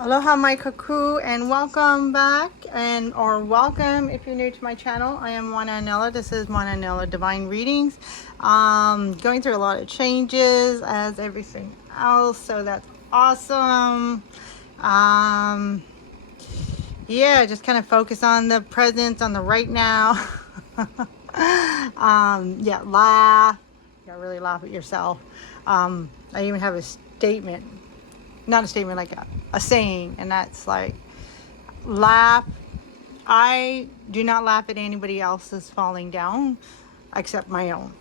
Aloha Mai Kākou, and welcome back, or welcome if you're new to my channel. I am Juana. This is Juana Divine Readings. Going through a lot of changes as everything else, so that's awesome. Yeah, just kind of focus on the present, on the right now. Yeah, laugh. Yeah, really laugh at yourself. I even have a statement. Not a statement, like a saying, and that's like, laugh. I do not laugh at anybody else's falling down except my own.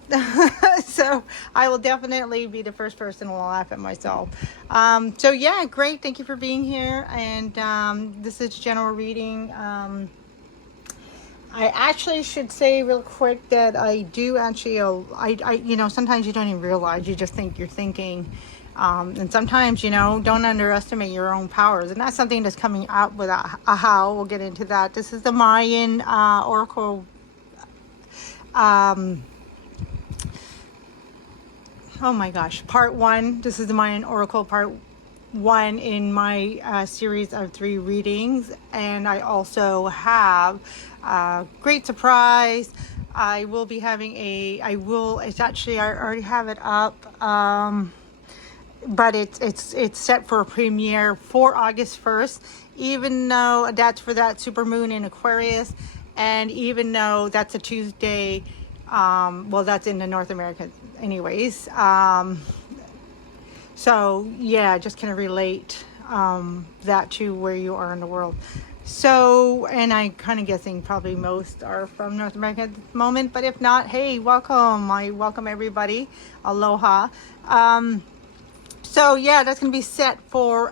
So I will definitely be the first person to laugh at myself. So yeah, great. Thank you for being here. And this is general reading. I actually should say real quick that I do actually, you know, sometimes you don't even realize, you just think you're thinking. And sometimes, you know, don't underestimate your own powers. And that's something that's coming out with Ahau. We'll get into that. This is the Mayan Oracle. Oh my gosh. Part 1. This is the Mayan Oracle part 1 in my series of 3 readings. And I also have a great surprise. I will be having it's actually, I already have it up. But it's set for a premiere for August 1st, even though that's for that super moon in Aquarius, and even though that's a Tuesday, well, that's in the North America anyways. So yeah, just kind of relate that to where you are in the world. So, and I'm kind of guessing probably most are from North America at the moment, but if not, hey, welcome. I welcome everybody. Aloha. So yeah, that's going to be set for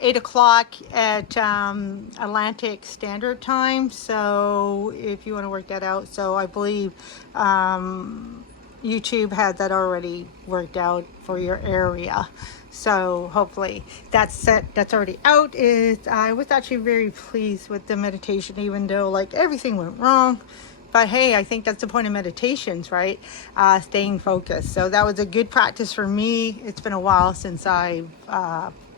8 o'clock at Atlantic Standard Time. So if you want to work that out. So I believe YouTube had that already worked out for your area. So hopefully that's set, that's already out. I was actually very pleased with the meditation, even though like everything went wrong. But hey, I think that's the point of meditations, right? Staying focused. So that was a good practice for me. It's been a while since I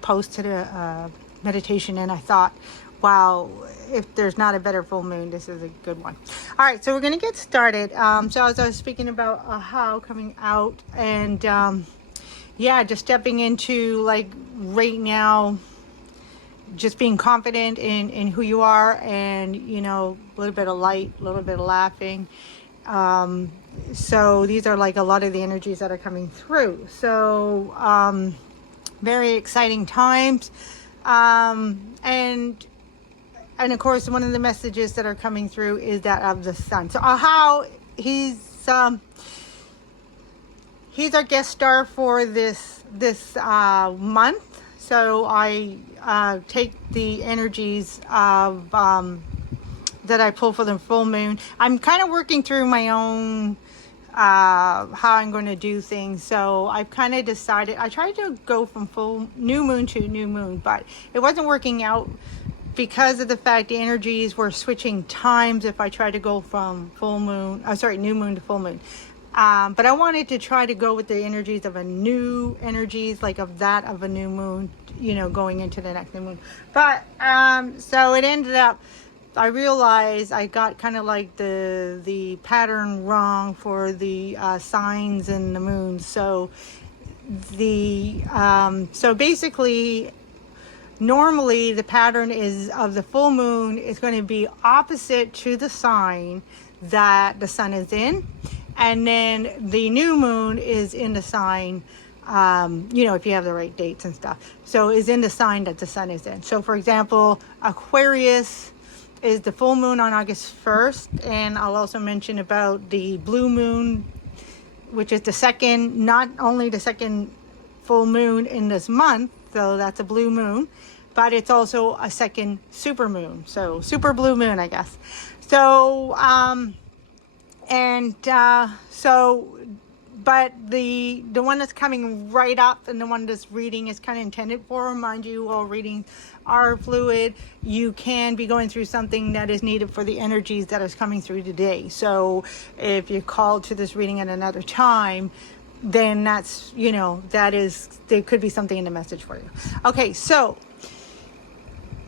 posted a meditation, and I thought, wow, if there's not a better full moon, this is a good one. All right, so we're going to get started. So as I was speaking about Ahau coming out, and yeah, just stepping into like right now, just being confident in who you are, and you know, a little bit of light, a little bit of laughing. So these are like a lot of the energies that are coming through. So very exciting times. And of course, one of the messages that are coming through is that of the sun. So Ahau, he's our guest star for this month. So I take the energies of that I pull for the full moon. I'm kind of working through my own how I'm going to do things. So I've kind of decided, I tried to go from full new moon to new moon, but it wasn't working out because of the fact the energies were switching times if I tried to go from new moon to full moon. But I wanted to try to go with the energies of a new energies, like of that of a new moon, you know, going into the next new moon. But so it ended up, I realized I got kind of like the pattern wrong for the signs and the moons. So so basically, normally the pattern is of the full moon is going to be opposite to the sign that the sun is in. And then the new moon is in the sign, you know, if you have the right dates and stuff. So is in the sign that the sun is in. So for example, Aquarius is the full moon on August 1st. And I'll also mention about the blue moon, which is the second, not only the second full moon in this month, so that's a blue moon, but it's also a second super moon. So super blue moon, I guess. So, but the one that's coming right up and the one that's reading is kind of intended for, mind you, all readings are fluid. You can be going through something that is needed for the energies that is coming through today. So if you're called to this reading at another time, then that's, you know, there could be something in the message for you. Okay, so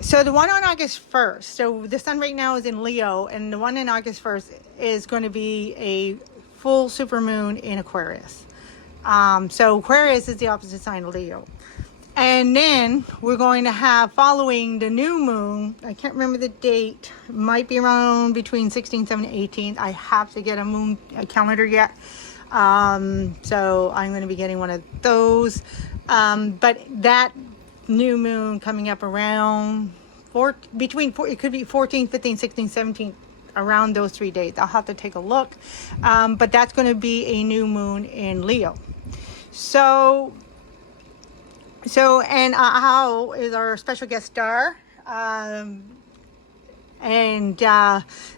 the one on August 1st, so the sun right now is in Leo, and the one in August 1st is going to be a full super moon in Aquarius. So Aquarius is the opposite sign of Leo. And then we're going to have, following the new moon, I can't remember the date, it might be around between 16th, 17th, 18th. I have to get a calendar yet. So I'm going to be getting one of those. But that new moon coming up around it could be 14th, 15th, 16th, 17th, around those 3 dates. I'll have to take a look. But that's going to be a new moon in Leo. And Ahau is our special guest star.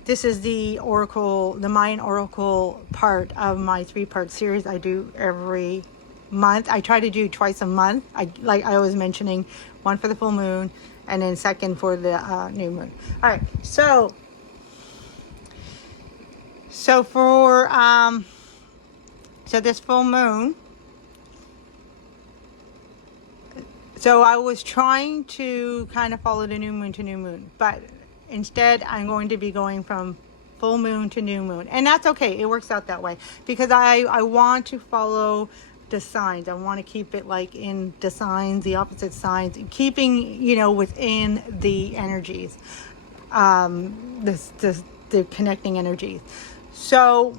This is the Oracle, the Mayan Oracle part of my 3-part series I do every month. I try to do twice a month. Like I was mentioning, one for the full moon and then second for the new moon. All right, so this full moon, so I was trying to kind of follow the new moon to new moon, but instead I'm going to be going from full moon to new moon. And that's okay. It works out that way because I want to follow the signs. I want to keep it like in the signs, the opposite signs, keeping, you know, within the energies, the connecting energies. So,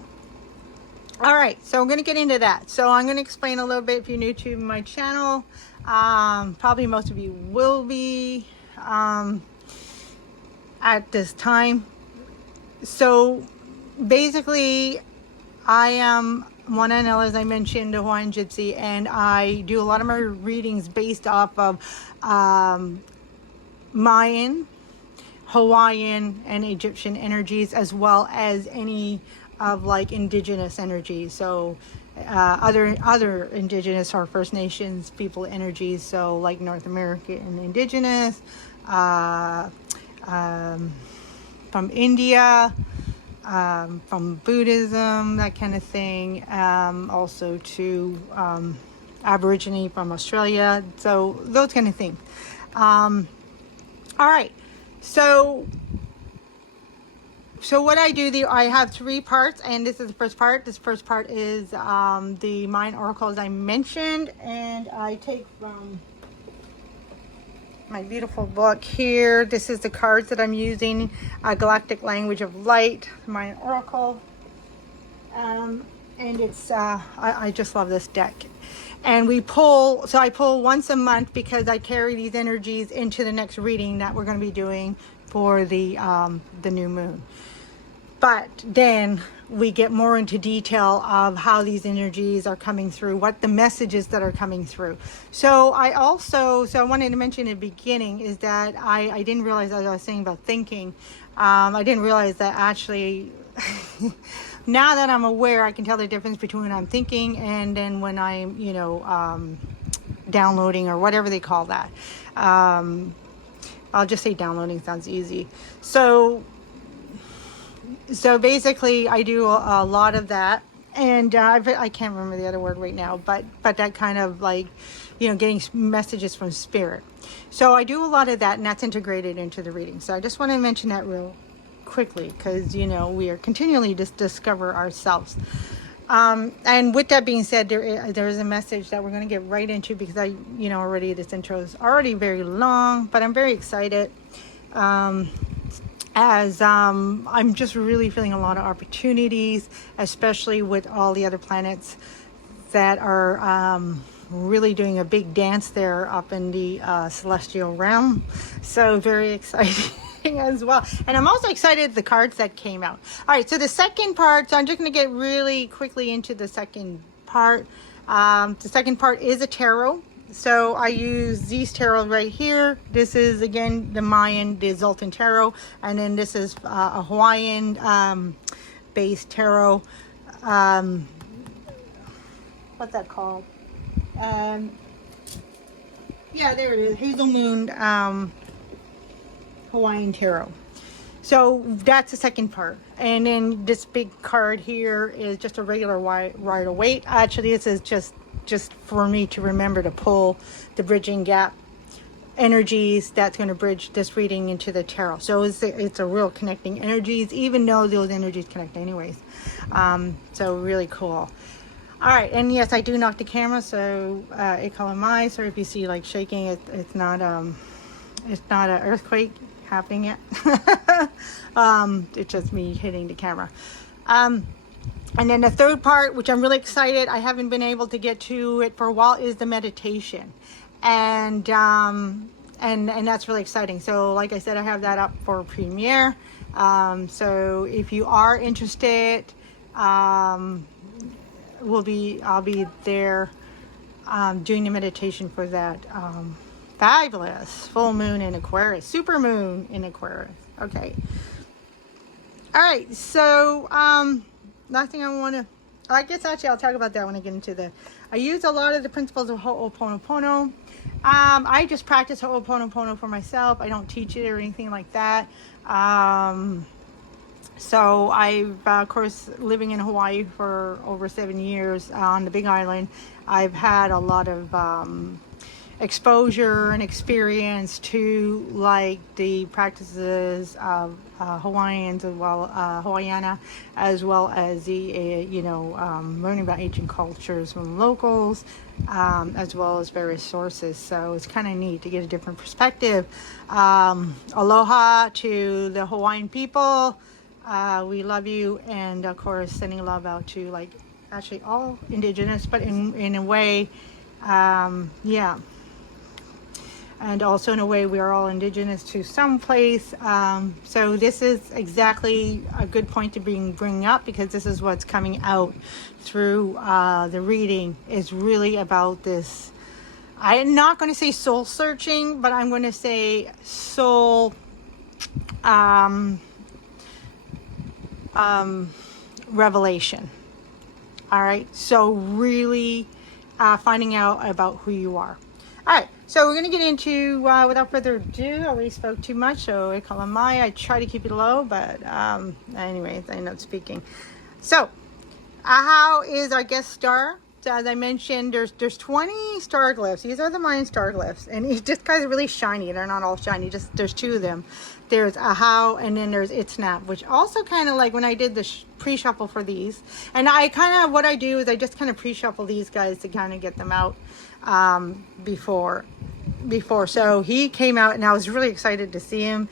all right, so I'm going to get into that. So I'm going to explain a little bit if you're new to my channel. Probably most of you will be at this time. So basically, I am Moananel, as I mentioned, a Hawaiian Gypsy, and I do a lot of my readings based off of Mayan, Hawaiian, and Egyptian energies, as well as any of like indigenous energies. So other indigenous or First Nations people energies, so like North American indigenous, from India, from Buddhism, that kind of thing, also to Aborigine from Australia, so those kind of things. All right, so what I do, I have 3 parts, and this is the first part. This first part is the Mayan Oracle, as I mentioned, and I take from my beautiful book here. This is the cards that I'm using, Galactic Language of Light, Mayan Oracle, and it's I just love this deck. And I pull once a month because I carry these energies into the next reading that we're going to be doing for the new moon. But then we get more into detail of how these energies are coming through, what the messages that are coming through. So I wanted to mention in the beginning is that I didn't realize, as I was saying about thinking, I didn't realize that actually, now that I'm aware, I can tell the difference between when I'm thinking and then when I'm, you know, downloading or whatever they call that. I'll just say downloading, sounds easy. So basically I do a lot of that, and I can't remember the other word right now, but that kind of like, you know, getting messages from spirit. So I do a lot of that, and that's integrated into the reading. So I just want to mention that real quickly because, you know, we are continually just discover ourselves. And with that being said, there is a message that we're going to get right into because already this intro is already very long, but I'm very excited. As I'm just really feeling a lot of opportunities, especially with all the other planets that are really doing a big dance there up in the celestial realm. So very exciting as well. And I'm also excited the cards that came out. All right, so the second part, so I'm just going to get really quickly into the second part. The second part is a tarot. So I use these tarot right here. This is, again, the Mayan, the Zoltan tarot. And then this is a Hawaiian based tarot. What's that called? Yeah, there it is. Hazel Moon Hawaiian tarot. So that's the second part. And then this big card here is just a regular Rider Waite. Actually, this is just for me to remember to pull the bridging gap energies that's going to bridge this reading into the tarot. So it's a real connecting energies, even though those energies connect anyways. So really cool. All right, and yes, I do knock the camera, so Aloha Mai. So if you see like shaking, it's not an earthquake happening yet. It's just me hitting the camera. And then the third part, which I'm really excited, I haven't been able to get to it for a while, is the meditation. And that's really exciting. So like I said, I have that up for premiere. So if you are interested, I'll be there doing the meditation for that fabulous full moon in Aquarius, super moon in Aquarius. Okay. All right. So last thing I guess actually I'll talk about that when I get into I use a lot of the principles of Ho'oponopono. I just practice Ho'oponopono for myself. I don't teach it or anything like that. So I've, of course, living in Hawaii for over 7 years on the Big Island, I've had a lot of exposure and experience to like the practices of Hawaiians as well, Hawaiiana, as well as the learning about ancient cultures from locals, as well as various sources. So it's kind of neat to get a different perspective. Aloha to the Hawaiian people. We love you, and of course sending love out to like actually all indigenous, but in a way, yeah. And also in a way, we are all indigenous to some place. So this is exactly a good point to bring up, because this is what's coming out through the reading, is really about this. I'm not going to say soul searching, but I'm going to say soul revelation. All right. So really finding out about who you are. All right, so we're going to get into, without further ado, I already spoke too much, so Aloha Mai. I try to keep it low, but anyways, I end up speaking. So, Ahau is our guest star. So as I mentioned, there's 20 star glyphs. These are the Mayan Star Glyphs, and these just guys are really shiny. They're not all shiny, just there's 2 of them. There's Ahau, and then there's Snap, which also kind of like when I did the pre-shuffle for these, and what I do is I just kind of pre-shuffle these guys to kind of get them out before. So he came out, and I was really excited to see him.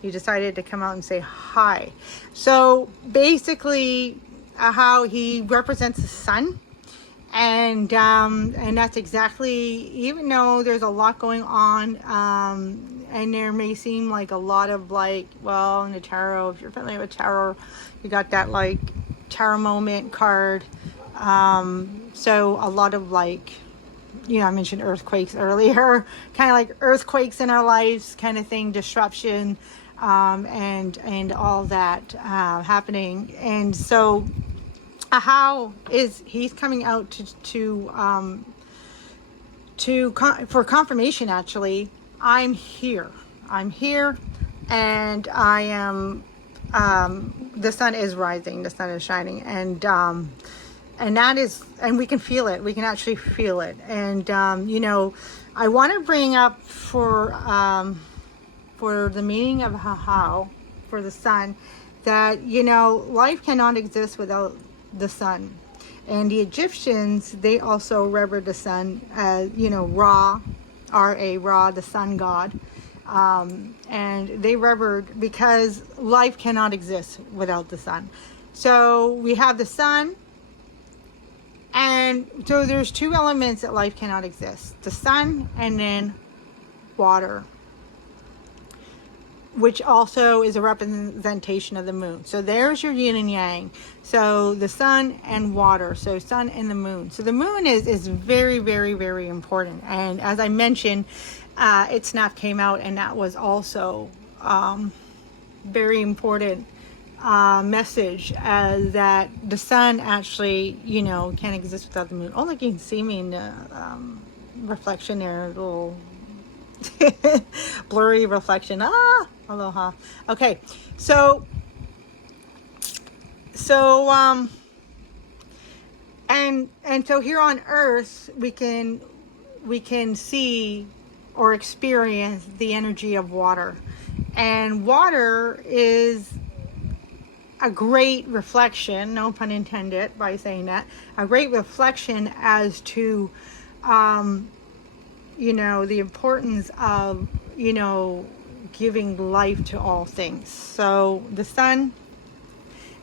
He decided to come out and say hi. So basically, how he represents the sun, and that's exactly, even though there's a lot going on, and there may seem like a lot of like, well, in the tarot, if you're familiar with tarot, you got that like tarot moment card. So a lot of like, I mentioned earthquakes earlier, kind of like earthquakes in our lives kind of thing, disruption, and all that happening. And so Ahau he's coming out for confirmation. Actually, I'm here, and I am, the sun is rising, the sun is shining, and that is, and we can feel it. We can actually feel it. And, I want to bring up for the meaning of Ahau, for the sun, that, life cannot exist without the sun. And the Egyptians, they also revered the sun as, Ra, R-A, Ra, the sun god. And they revered, because life cannot exist without the sun. So we have the sun. And so there's 2 elements that life cannot exist. The sun, and then water, which also is a representation of the moon. So there's your yin and yang. So the sun and water. So sun and the moon. So the moon is very, very, very important. And as I mentioned, Snap came out, and that was also very important message, that the sun actually, can't exist without the moon. Oh, look, you can see me in the reflection there, a little blurry reflection. Aloha. Okay, so and so here on Earth we can see or experience the energy of water, and water is a great reflection, no pun intended by saying that, a great reflection as to the importance of giving life to all things. So the sun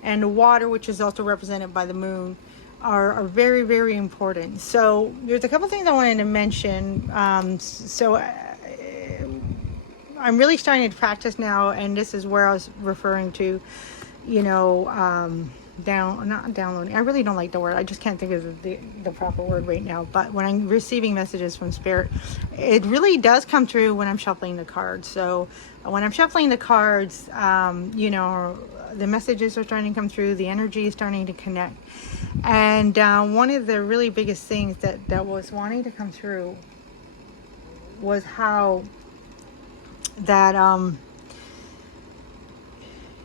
and the water, which is also represented by the moon, are very, very important. So there's a couple things I wanted to mention. I'm really starting to practice now, and this is where I was referring to, not downloading. I really don't like the word. I just can't think of the proper word right now. But when I'm receiving messages from Spirit, it really does come through when I'm shuffling the cards. So when I'm shuffling the cards, the messages are starting to come through. The energy is starting to connect. And one of the really biggest things that was wanting to come through was how that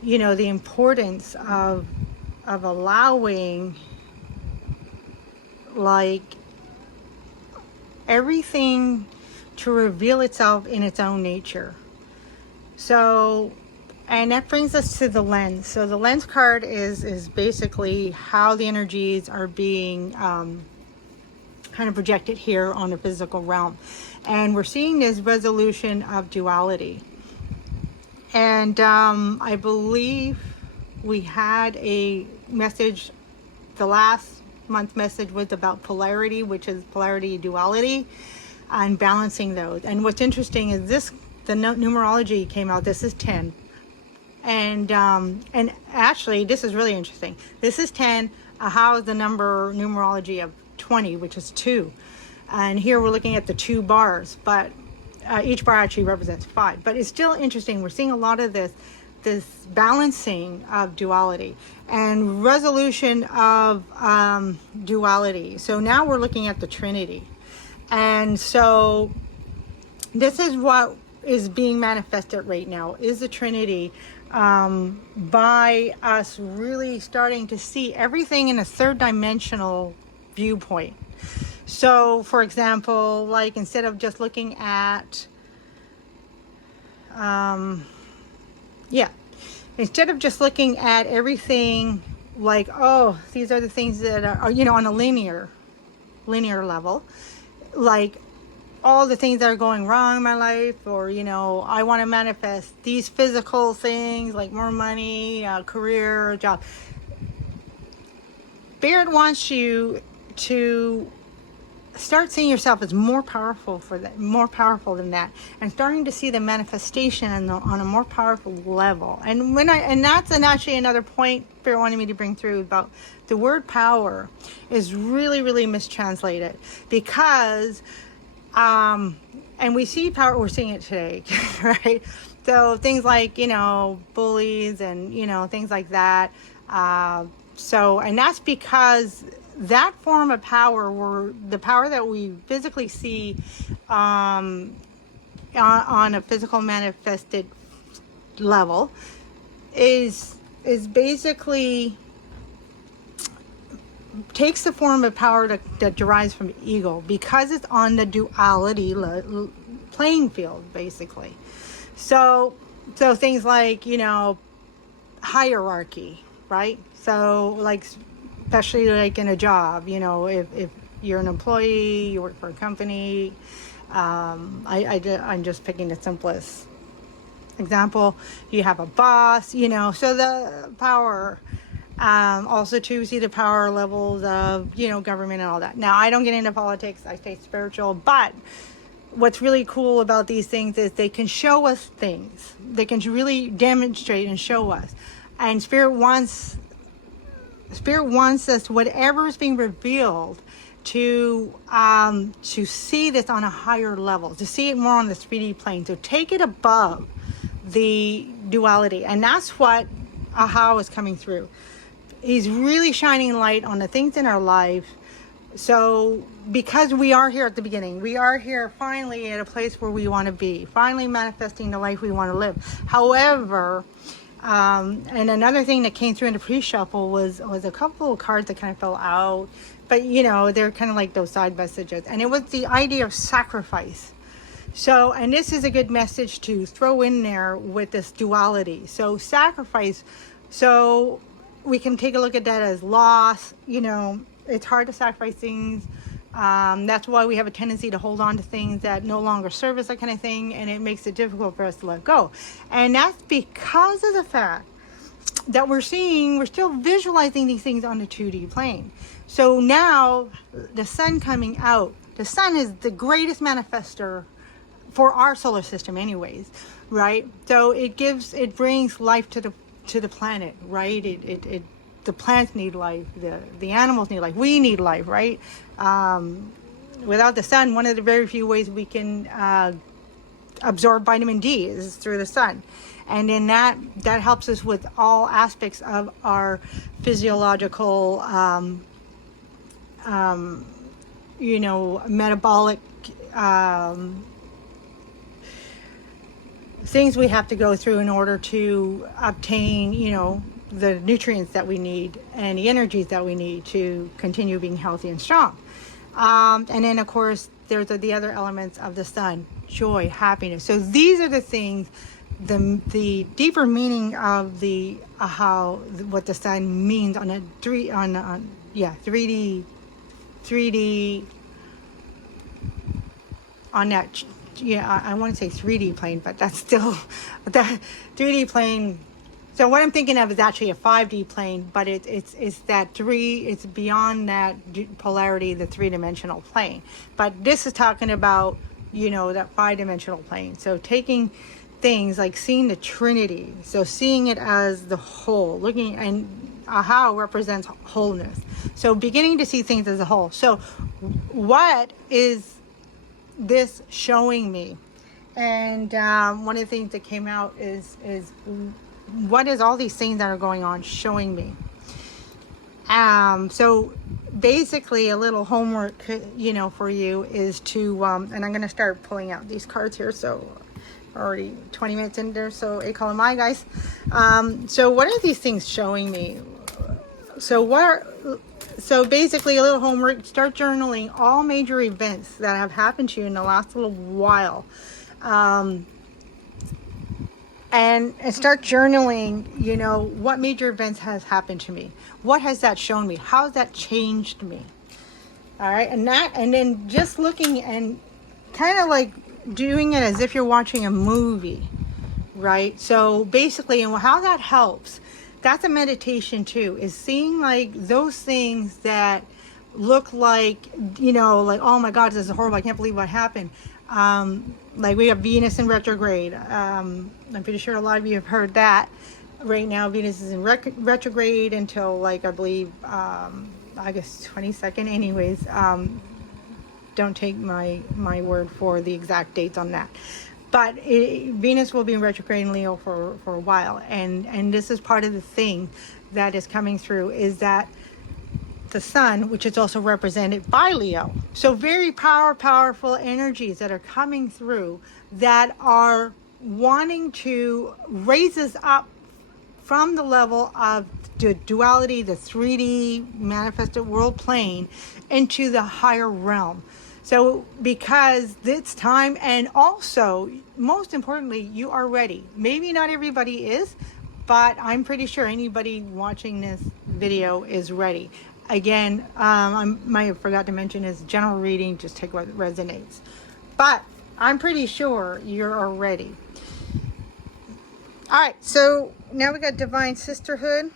the importance of allowing like everything to reveal itself in its own nature. So, and that brings us to the lens. So the lens card is basically how the energies are being kind of projected here on the physical realm. And we're seeing this resolution of duality. And I believe we had a message, the last month message was about polarity, which is polarity, duality, and balancing those. And what's interesting is the numerology came out, this is 10. And actually, this is really interesting. This is 10. Ahau is the numerology of 20, which is 2. And here we're looking at the 2 bars, but each bar actually represents 5. But it's still interesting. We're seeing a lot of this balancing of duality and resolution of duality. So now we're looking at the Trinity. And so this is what is being manifested right now, is the Trinity, by us really starting to see everything in a third dimensional viewpoint. So for example, like instead of just looking at instead of just looking at everything like, oh, these are the things that are on a linear level, like all the things that are going wrong in my life, or I want to manifest these physical things like more money, career, job. Spirit wants you to start seeing yourself as more powerful than that, and starting to see the manifestation on a more powerful level. And that's actually another point Spirit wanted me to bring through about the word power is really, really mistranslated, because and we see power, we're seeing it today, right? So things like, bullies and, things like that. And that's because that form of power, the power that we physically see on a physical manifested level is basically takes the form of power that derives from ego, because it's on the duality playing field, basically. So things like, hierarchy, right? So like, especially like in a job, if you're an employee, you work for a company, I'm just picking the simplest example. You have a boss, so the power. Also to see the power levels of, government and all that. Now, I don't get into politics, I stay spiritual, but what's really cool about these things is they can show us things. They can really demonstrate and show us. And Spirit wants us, whatever is being revealed, to see this on a higher level, to see it more on the 3D plane, to take it above the duality. And that's what Ahau is coming through. He's really shining light on the things in our life, so because we are here at the beginning, we are here finally at a place where we want to be, finally manifesting the life we want to live. However, and another thing that came through in the pre-shuffle was a couple of cards that kind of fell out, but you know, they're kind of like those side messages, and it was the idea of sacrifice. So, and this is a good message to throw in there with this duality. So sacrifice, so we can take a look at that as loss. You know, it's hard to sacrifice things. That's why we have a tendency to hold on to things that no longer serve us, that kind of thing, and it makes it difficult for us to let go. And that's because of the fact that we're still visualizing these things on the 2D plane. So now the sun coming out, the sun is the greatest manifester for our solar system anyways, right? So it brings life to the planet, right? The plants need life, the animals need life, we need life, right? Without the sun, one of the very few ways we can absorb vitamin D is through the sun. And then that helps us with all aspects of our physiological, you know, metabolic things we have to go through in order to obtain, you know, the nutrients that we need and the energies that we need to continue being healthy and strong. And then of course there's the other elements of the sun: joy, happiness. So these are the things, the deeper meaning of the Ahau, what the sun means on a 3D on that. Yeah, I want to say 3D plane, but that's still the 3D plane. So what I'm thinking of is actually a 5D plane, but it's that it's beyond that polarity, the 3-dimensional plane. But this is talking about, you know, that 5-dimensional plane. So taking things like seeing the Trinity, so seeing it as the whole, looking, and Ahau represents wholeness. So beginning to see things as a whole. So what is this showing me? And one of the things that came out is what is all these things that are going on showing me? So basically a little homework, you know, for you is to and I'm going to start pulling out these cards here. So already 20 minutes in there, so Aloha Mai, guys. So what are these things showing me? So basically a little homework: start journaling all major events that have happened to you in the last little while. And start journaling, you know, what major events has happened to me? What has that shown me? How has that changed me? All right, and then just looking and kind of like doing it as if you're watching a movie, right? So basically, and how that helps, that's a meditation too, is seeing like those things that look like, you know, like, oh my God, this is horrible, I can't believe what happened. Like we have Venus in retrograde. I'm pretty sure a lot of you have heard that. Right now Venus is in retrograde until, like, I believe August 22nd. Anyways, don't take my word for the exact dates on that. But Venus will be in retrograde in Leo for a while, and this is part of the thing that is coming through, is that the sun, which is also represented by Leo. So very powerful energies that are coming through that are wanting to raise us up from the level of the duality, the 3D manifested world plane, into the higher realm. So because it's time, and also most importantly, you are ready. Maybe not everybody is, but I'm pretty sure anybody watching this video is ready. Again, I might have forgot to mention is general reading, just take what resonates. But I'm pretty sure you're already. All right, so now we got Divine Sisterhood,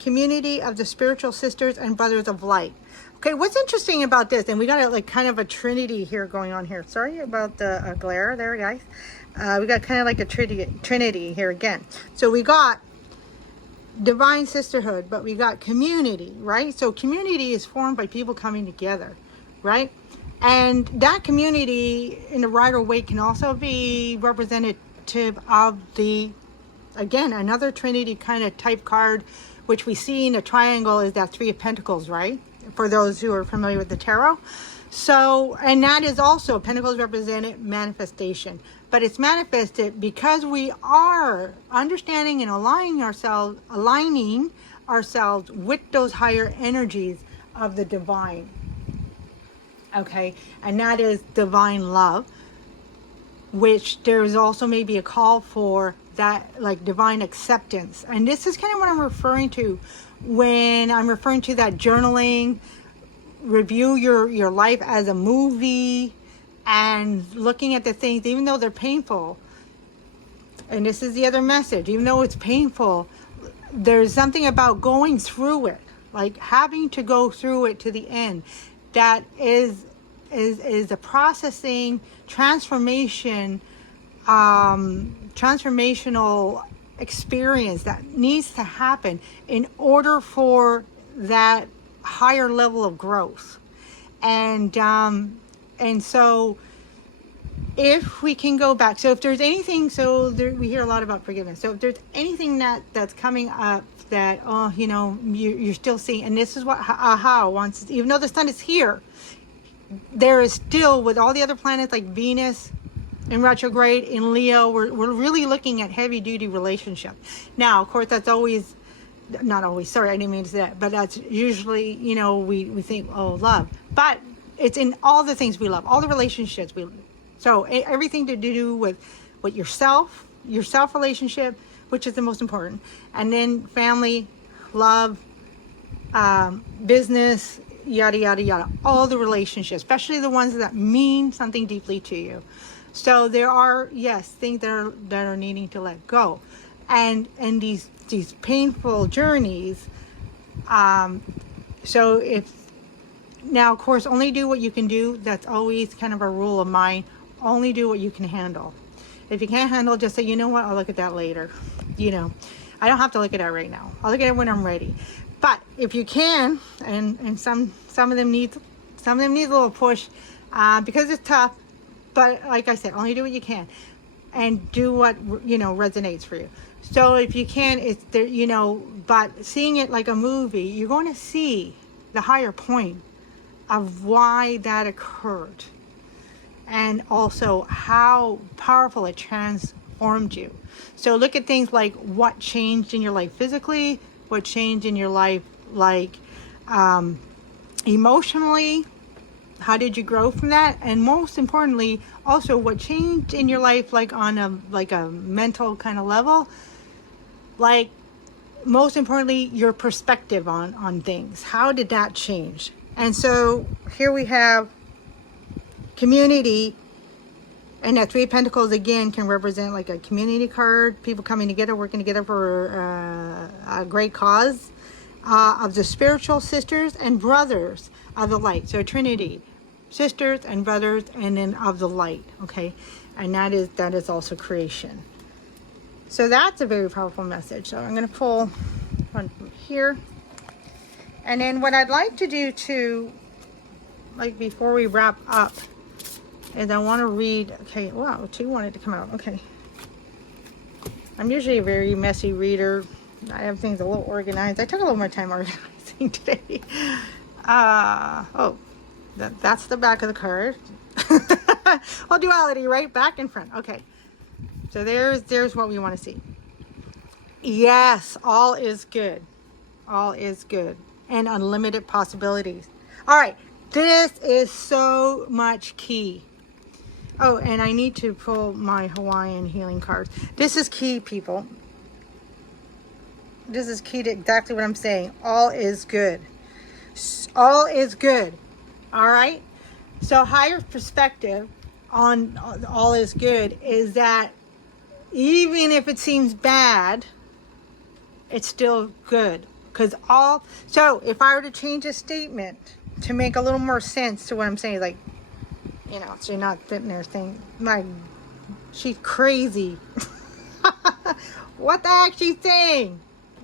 community of the spiritual sisters and brothers of light. Okay, what's interesting about this, and we got like kind of a trinity here going on here. Sorry about the glare there, guys. We got kind of like a trinity here again. So we got Divine Sisterhood, but we got community, right? So community is formed by people coming together, right? And that community in the Rider Waite can also be representative of the, again, another Trinity kind of type card, which we see in a triangle is that 3 of Pentacles, right? for those who are familiar with the tarot. So, and that is also, Pentacles represented manifestation, but it's manifested because we are understanding and aligning ourselves with those higher energies of the divine. Okay, and that is divine love, which there is also maybe a call for that, like divine acceptance. And this is kind of what I'm referring to when I'm referring to that journaling, review your life as a movie, and looking at the things, even though they're painful. And this is the other message, even though it's painful, there's something about going through it, like having to go through it to the end, that is a processing, transformational experience that needs to happen in order for that higher level of growth. And so if we can go back, so if there's anything, we hear a lot about forgiveness. So if there's anything that's coming up that, you're still seeing, and this is what Ahau wants, even though the sun is here, there is still, with all the other planets like Venus in retrograde, in Leo, we're really looking at heavy duty relationship. Now, of course, that's always, not always, sorry, I didn't mean to say that, but that's usually, we think, oh, love. But it's in all the things we love, all the relationships we love. So everything to do with yourself relationship, which is the most important. And then family, love, business, yada, yada, yada. All the relationships, especially the ones that mean something deeply to you. So there are, yes, things that are needing to let go. And these painful journeys. So now, of course, only do what you can do. That's always kind of a rule of mine. Only do what you can handle. If you can't handle, just say, you know what, I'll look at that later. I don't have to look at that right now. I'll look at it when I'm ready. But if you can, and some of them need a little push, because it's tough. But like I said, only do what you can, and do what resonates for you. So if you can, it's there, but seeing it like a movie, you're going to see the higher point of why that occurred, and also how powerful it transformed you. So look at things like what changed in your life physically, what changed in your life, like emotionally, how did you grow from that, and most importantly, also what changed in your life, like on a mental kind of level, like most importantly, your perspective on things. How did that change? And so here we have community, and that Three of Pentacles again can represent like a community card, people coming together, working together for a great cause, of the spiritual sisters and brothers of the light. So Trinity, sisters and brothers, and then of the light. Okay, and that is also creation. So that's a very powerful message. So I'm going to pull one from here, and then what I'd like to do too, like before we wrap up, is I want to read. Okay, wow, two wanted to come out. Okay, I'm usually a very messy reader. I have things a little organized. I took a little more time organizing today. That's the back of the card. Well, duality, right? Back and front. Okay. So there's what we want to see. Yes, all is good. All is good. And unlimited possibilities. All right. This is so much key. Oh, and I need to pull my Hawaiian healing cards. This is key, people. This is key to exactly what I'm saying. All is good. All is good. All right. So higher perspective on all is good is that even if it seems bad, it's still good. So if I were to change a statement to make a little more sense to what I'm saying, like, so you're not sitting there saying, she's crazy. What the heck she's saying?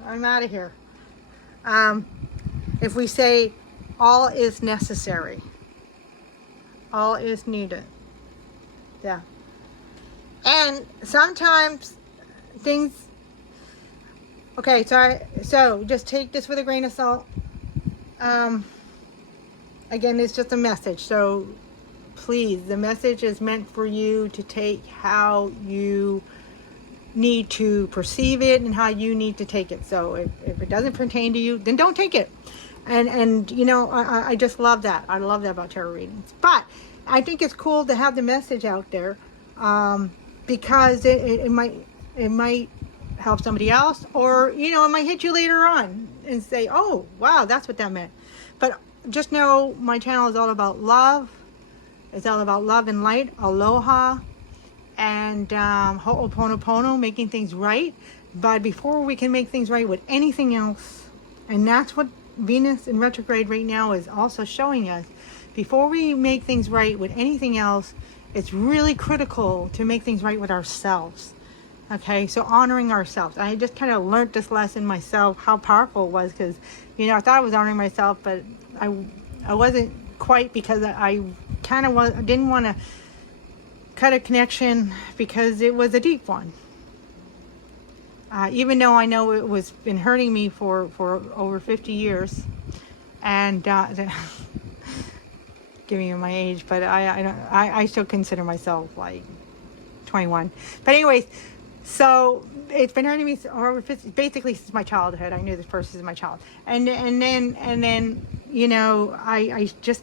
I'm out of here. If we say all is necessary, all is needed. Yeah. And sometimes things, okay, so just take this with a grain of salt. again, it's just a message. So please, the message is meant for you to take how you need to perceive it and how you need to take it. So if it doesn't pertain to you, then don't take it. And you know, I just love that. I love that about tarot readings. But I think it's cool to have the message out there, because it might help somebody else, or you know, it might hit you later on and say, oh wow, that's what that meant. But just know my channel is all about love. It's all about love and light, aloha, and ho'oponopono, making things right. But before we can make things right with anything else, and that's what Venus in retrograde right now is also showing us, before we make things right with anything else, it's really critical to make things right with ourselves. Okay, so honoring ourselves. I just kind of learned this lesson myself, how powerful it was, because you know, I thought I was honoring myself, but I wasn't quite, because I kind of didn't want to cut a connection because it was a deep one. Even though I know it was been hurting me for over 50 years, and giving you my age, but I still consider myself like 21. But anyways, so it's been hurting me over 50, basically since my childhood. I knew this person is my child, and then you know, I just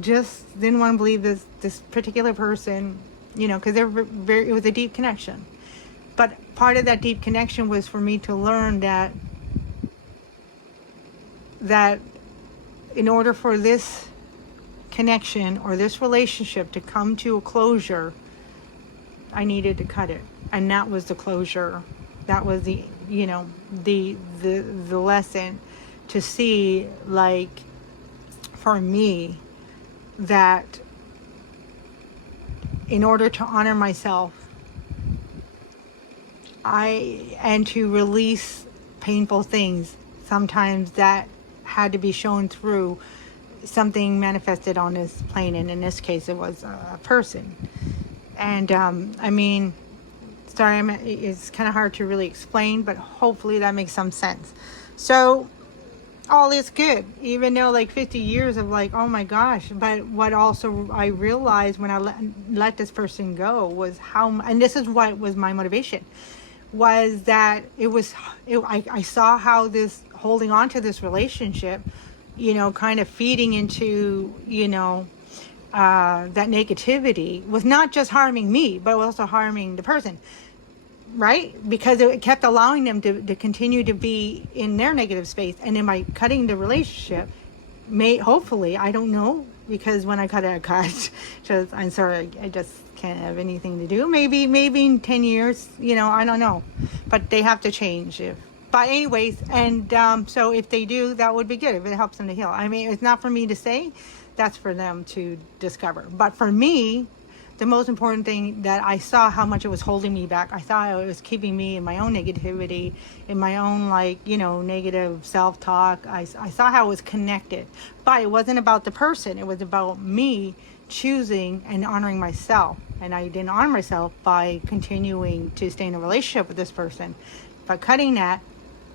didn't want to believe this particular person, you know, because it was a deep connection. But part of that deep connection was for me to learn that in order for this connection or this relationship to come to a closure, I needed to cut it. And that was the closure. That was the, you know, the lesson, to see, like, for me, that in order to honor myself, and to release painful things, sometimes that had to be shown through something manifested on this plane, and in this case it was a person. And I mean, sorry, it's kind of hard to really explain, but hopefully that makes some sense. So all is good, even though like 50 years of like, oh my gosh. But what also I realized when I let this person go was how, and this is what was my motivation, was that I saw how this holding on to this relationship, you know, kind of feeding into, you know, that negativity was not just harming me, but also harming the person, right? Because it kept allowing them to continue to be in their negative space. And in my cutting the relationship, hopefully, I don't know, because when I cut it, I cut. Just, I'm sorry, I just can't have anything to do. Maybe in 10 years, you know, I don't know. But they have to change. But anyways, and so if they do, that would be good, if it helps them to heal. I mean, it's not for me to say, that's for them to discover. But for me, the most important thing, that I saw how much it was holding me back. I saw it was keeping me in my own negativity, in my own, like, you know, negative self-talk. I saw how it was connected. But it wasn't about the person. It was about me choosing and honoring myself. And I didn't honor myself by continuing to stay in a relationship with this person. By cutting that,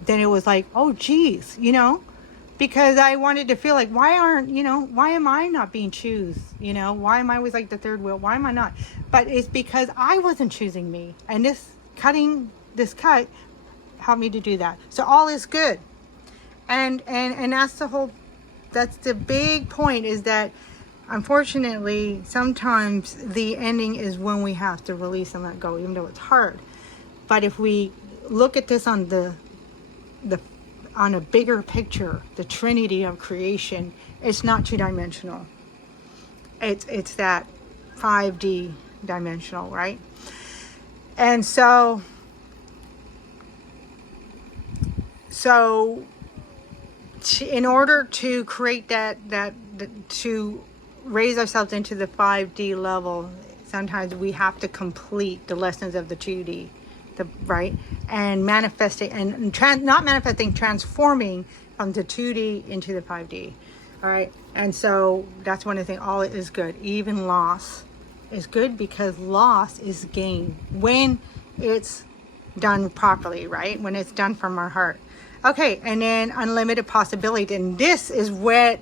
then it was like, oh geez, you know, because I wanted to feel like, why am I not being choose? You know, why am I always like the third wheel? Why am I not? But it's because I wasn't choosing me. And this cut helped me to do that. So all is good. And that's the big point, is that unfortunately, sometimes the ending is when we have to release and let go, even though it's hard. But if we look at this on on a bigger picture, the trinity of creation, it's not two-dimensional. It's that 5D dimensional, right? And so in order to create that to raise ourselves into the 5D level, sometimes we have to complete the lessons of the 2D, right? And manifesting, and transforming from the 2D into the 5D. All right. And so that's one of the things. All is good. Even loss is good, because loss is gain when it's done properly, right? When it's done from our heart. Okay. And then unlimited possibility. And this is what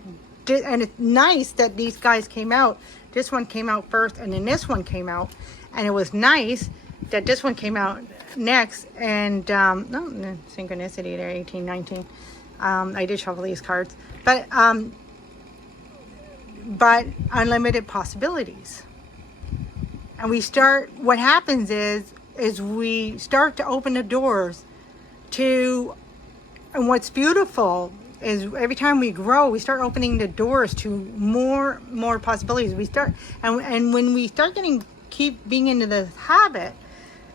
and it's nice that these guys came out. This one came out first, and then this one came out, and it was nice that this one came out next. And no synchronicity there, 1819. I did shuffle these cards, but unlimited possibilities. And we start, what happens is we start to open the doors to, and what's beautiful is every time we grow, we start opening the doors to more possibilities. We start, and when we start keep being into the habit,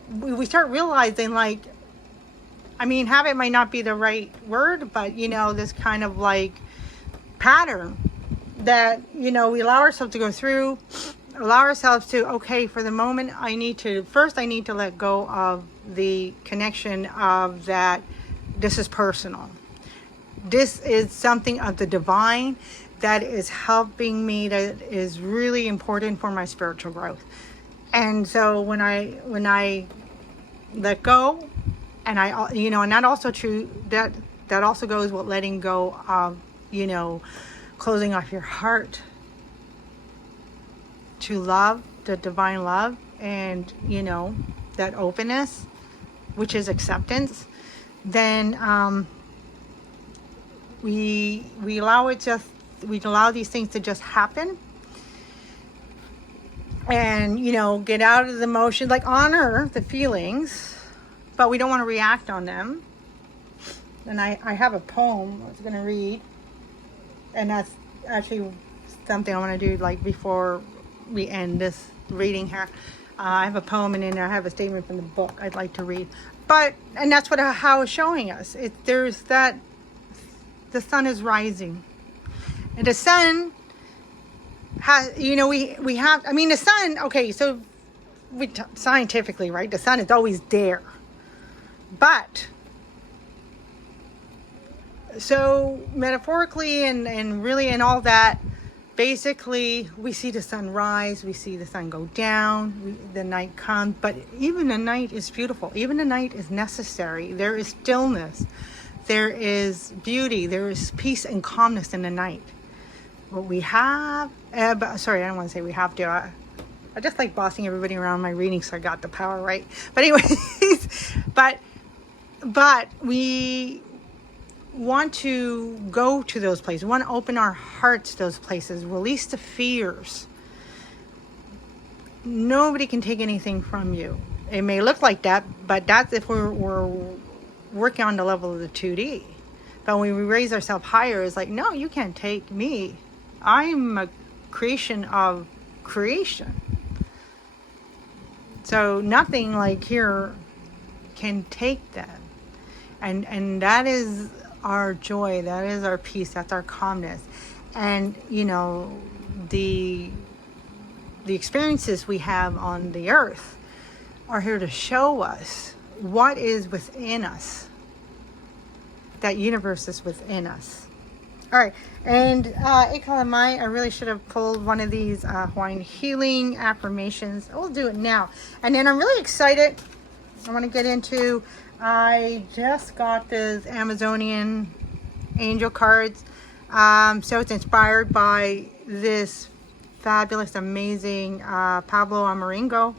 we start realizing, like, I mean, habit might not be the right word, but you know, this kind of like pattern that, you know, we allow ourselves to go through, allow ourselves to, okay, for the moment, I need to let go of the connection of that. This is personal. This is something of the divine that is helping me, that is really important for my spiritual growth. And so when I let go, and I, you know, and that also true, that also goes with letting go of, you know, closing off your heart to love, the divine love, and, you know, that openness, which is acceptance. Then we allow these things to just happen, and, you know, get out of the emotion, like honor the feelings, but we don't want to react on them. And I have a poem I was going to read, and that's actually something I want to do, like, before we end this reading here. I have a poem, and then I have a statement from the book I'd like to read. And that's what Ahau is showing us. There's that the sun is rising, and the sun has, you know, we have, I mean, the sun, okay, so scientifically, right, the sun is always there, but so metaphorically and really and all that, basically we see the sun rise, we see the sun go down, the night comes, but even the night is beautiful, even the night is necessary. There is stillness, there is beauty, there is peace and calmness in the night. What we have, sorry, I don't want to say we have to, I just like bossing everybody around my reading, so I got the power, right? But anyways, but we want to go to those places. We want to open our hearts to those places, release the fears. Nobody can take anything from you. It may look like that, but that's if we're working on the level of the 2D. But when we raise ourselves higher, it's like, no, you can't take me. I'm a creation of creation. So nothing like here can take that. And that is our joy, that is our peace, that's our calmness. And, you know, the experiences we have on the earth are here to show us what is within us. That universe is within us. All right, and Aloha Mai, I really should have pulled one of these Hawaiian healing affirmations. We'll do it now. And then I'm really excited. I want to get into, I just got this Amazonian angel cards. So it's inspired by this fabulous, amazing Pablo Amaringo.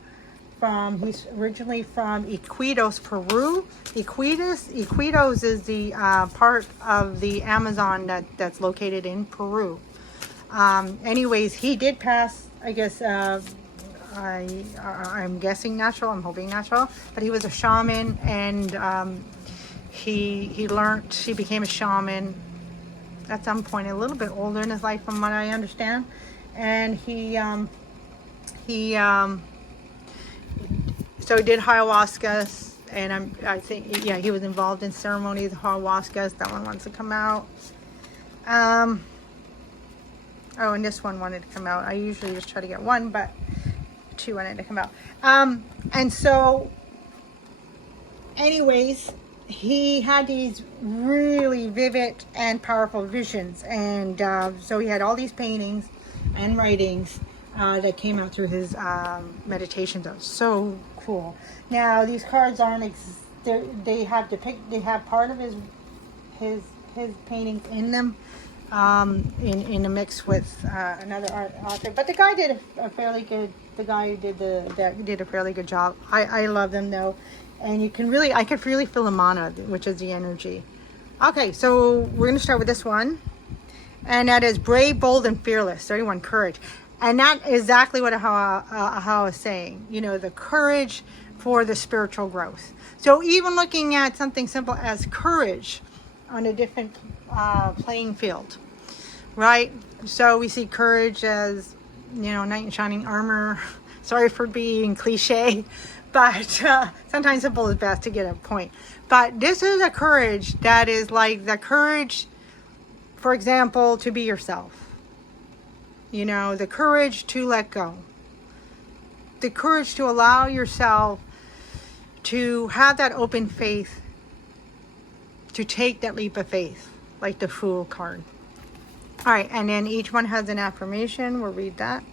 He's originally from Iquitos, Peru. Iquitos is the part of the Amazon that's located in Peru. Anyways, he did pass, I guess, I'm guessing natural, I'm hoping natural, but he was a shaman, and he became a shaman at some point, a little bit older in his life from what I understand. And so he did ayahuasca, and I think, yeah, he was involved in ceremonies of ayahuasca. That one wants to come out. Oh, and this one wanted to come out. I usually just try to get one, but two wanted to come out. And so, anyways, he had these really vivid and powerful visions. And so he had all these paintings and writings that came out through his meditations. That was so cool. Now these cards aren't they have part of his paintings in them, in a mix with another author. But the guy did a fairly good. The guy who did a fairly good job. I love them though, and you can really, I could really feel the mana, which is the energy. Okay, so we're gonna start with this one, and that is brave, bold, and fearless. 31, courage, and that is exactly what Ahau is saying. You know, the courage for the spiritual growth. So even looking at something simple as courage on a different playing field, right? So we see courage as, you know, knight in shining armor. Sorry for being cliche, but sometimes simple is best to get a point. But this is a courage that is like the courage, for example, to be yourself. You know, the courage to let go. The courage to allow yourself to have that open faith, to take that leap of faith, like the Fool card. All right, and then each one has an affirmation. We'll read that.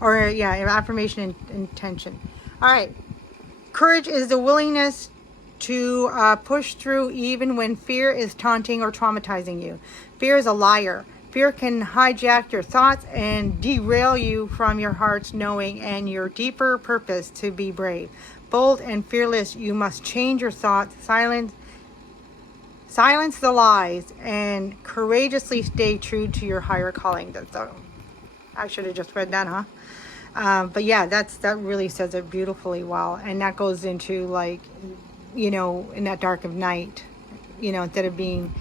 Or yeah, affirmation and intention. All right, courage is the willingness to push through even when fear is taunting or traumatizing you. Fear is a liar. Fear can hijack your thoughts and derail you from your heart's knowing and your deeper purpose to be brave. Bold and fearless, you must change your thoughts, silence the lies, and courageously stay true to your higher calling. I should have just read that, huh? But yeah, that really says it beautifully well. And that goes into, like, you know, in that dark of night, you know, instead of being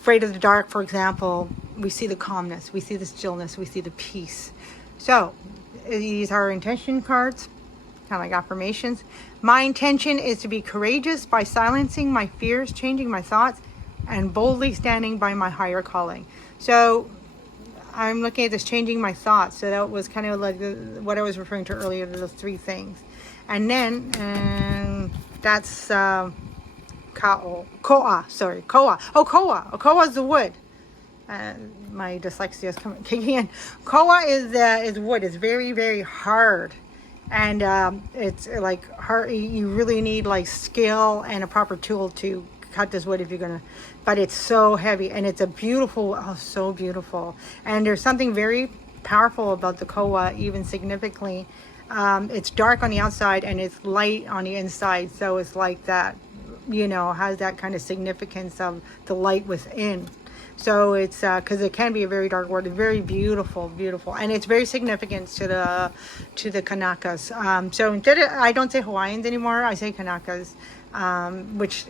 afraid of the dark, for example, we see the calmness, we see the stillness, we see the peace. So these are intention cards, kind of like affirmations. My intention is to be courageous by silencing my fears, changing my thoughts, and boldly standing by my higher calling. So I'm looking at this changing my thoughts. So that was kind of like what I was referring to earlier, those three things. And then, that's koa. Koa is the wood. My dyslexia is kicking in. Koa is wood. It's very, very hard. And it's like hard. You really need like skill and a proper tool to cut this wood if you're gonna, but it's so heavy and it's a beautiful, oh, so beautiful. And there's something very powerful about the koa, even significantly. It's dark on the outside and it's light on the inside. So it's like that, you know, has that kind of significance of the light within. So it's because it can be a very dark word, very beautiful, beautiful, and it's very significant to the Kanakas. So instead of, I don't say Hawaiians anymore, I say Kanakas, which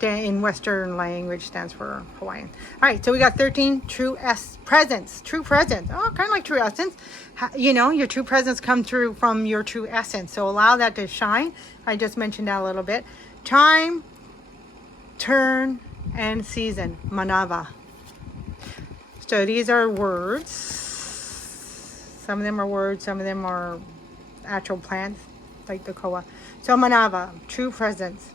in Western language stands for Hawaiian. All right, so we got 13 true presence, true presence. Oh, kind of like true essence. You know, your true presence comes through from your true essence. So allow that to shine. I just mentioned that a little bit. Time, turn, and season, manava. So these are words. Some of them are words, some of them are actual plants, like the koa. So manava, true presence.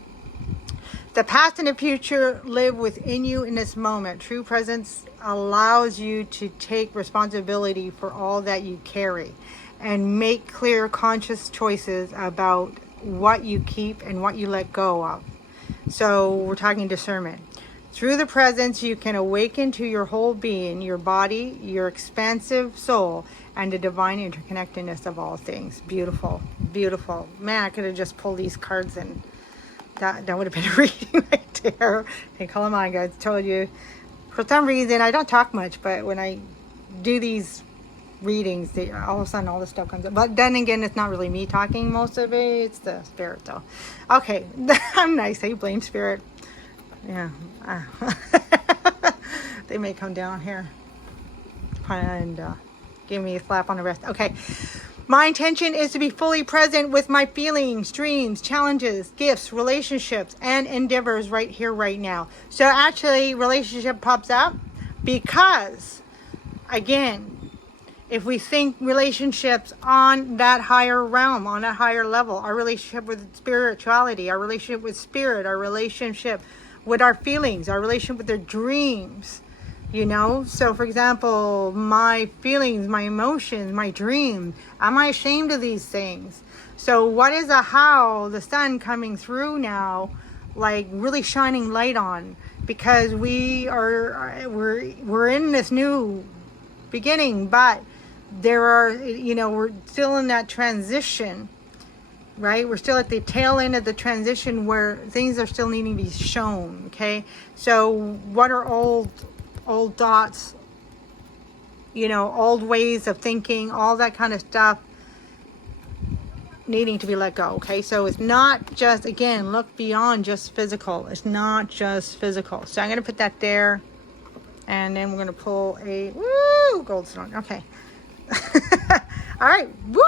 The past and the future live within you in this moment. True presence allows you to take responsibility for all that you carry and make clear, conscious choices about what you keep and what you let go of. So we're talking discernment. Through the presence, you can awaken to your whole being, your body, your expansive soul, and the divine interconnectedness of all things. Beautiful, beautiful. Man, I could have just pulled these cards and that would have been a reading right there. Hey, call on, guys. Told you. For some reason, I don't talk much, but when I do these readings, all of a sudden all this stuff comes up. But then again, it's not really me talking most of it. It's the spirit, though. Okay, I'm nice. I blame spirit. Yeah. They may come down here and give me a slap on the wrist. Okay. My intention is to be fully present with my feelings, dreams, challenges, gifts, relationships, and endeavors right here, right now. So actually, relationship pops up because, again, if we think relationships on that higher realm, on that higher level, our relationship with spirituality, our relationship with spirit, our relationship with our feelings, our relationship with our dreams, you know. So for example, my feelings, my emotions, my dreams, am I ashamed of these things? So what is Ahau, the sun coming through now, like really shining light on? because we're in this new beginning, but there are, you know, we're still in that transition, right? We're still at the tail end of the transition where things are still needing to be shown. Okay, so what are old thoughts, you know, old ways of thinking, all that kind of stuff needing to be let go. Okay, so it's not just, again, look beyond just physical. It's not just physical. So I'm going to put that there, and then we're going to pull a gold stone. Okay. All right, woo!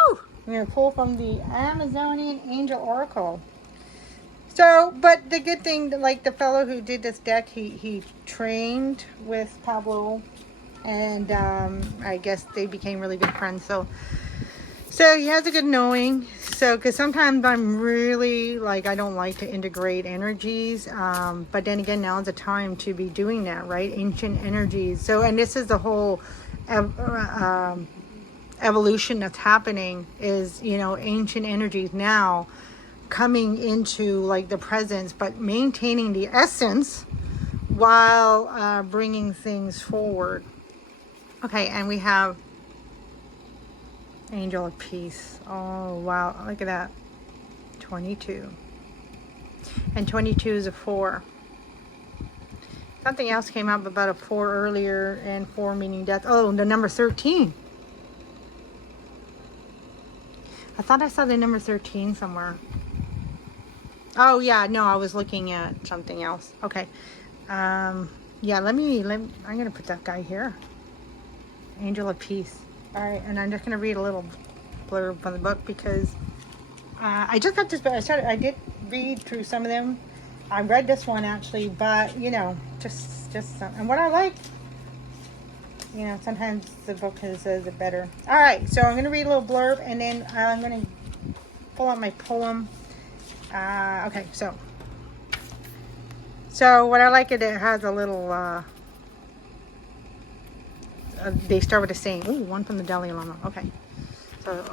I'm going to pull from the Amazonian Angel Oracle. So, but the good thing, like the fellow who did this deck, he trained with Pablo, and I guess they became really good friends. So he has a good knowing. So, because sometimes I'm really, like, I don't like to integrate energies. But then again, now's the time to be doing that, right? Ancient energies. So, and this is the whole evolution that's happening is, you know, ancient energies now coming into, like, the presence, but maintaining the essence while bringing things forward. Okay, and we have Angel of Peace. Oh, wow. Look at that. 22. And 22 is a 4. Something else came up about a 4 earlier, and 4 meaning death. Oh, the number 13. I thought I saw the number 13 somewhere. Oh, yeah. No, I was looking at something else. Okay. Yeah, I'm going to put that guy here. Angel of Peace. All right, and I'm just going to read a little blurb from the book because I just got this book. I did read through some of them. I read this one actually, but you know, just some, and what I like, you know, sometimes the book says it better. All right, so I'm going to read a little blurb, and then I'm going to pull out my poem. Okay, so what I like, it has a little. They start with a saying. Ooh, one from the Dalai Lama. Okay. So,